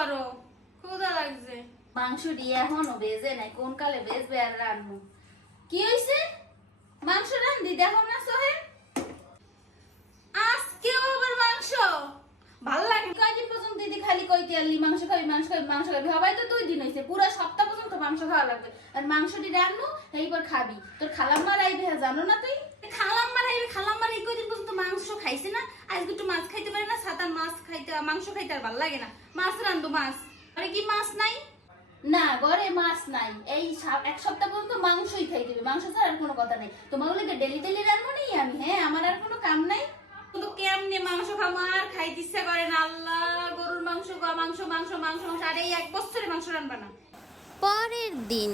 করো, ক্ষুধা লাগছে। মাংসটি এখনো বেজে নাই, কোন কালে বেজবে আর রান্নু। কি হইছে? মাংস রান্ধি দেখো না সোহে, আজকেও আবার মাংস? ভাল লাগে। কয়দিন পর্যন্ত দিদি খালি কইতে আলি মাংস খাবি মাংস খাবি মাংস খাবি, হবাই তো 2 দিন হইছে, পুরো সপ্তাহ পর্যন্ত মাংস খাওয়া লাগবে। আর মাংসটি রান্নু এইবার খাবি, তোর খালাম্মার আইবে জানো না তুই? খালাম্মার এই কয়দিন পর্যন্ত মাংস খাইছে না, আজকে একটু মাছ খাইতে পারে না, সাতার মাছ খাইতে মাংস খাইতে আর ভাল লাগে না। মাছ রান্ধো মাছ, আরে কি মাছ নাই? না ঘরে মাছ নাই, এই এক সপ্তাহ পর্যন্ত মাংসই খাই দিবে, মাংস ছাড়া আর কোনো কথা নেই। তোমার ওগুলোকে ডেলি ডেলি রান্না নেই আমি, হ্যাঁ আমার আর কোনো কাম নাই। কিন্তু কেমনে মাংস খাবো, আর খাইতে ইচ্ছা করে না। আল্লাহ, গরুর মাংস মাংস মাংস মাংস মাংস, আর এই 1 বছরে মাংস রান্না না। পরের দিন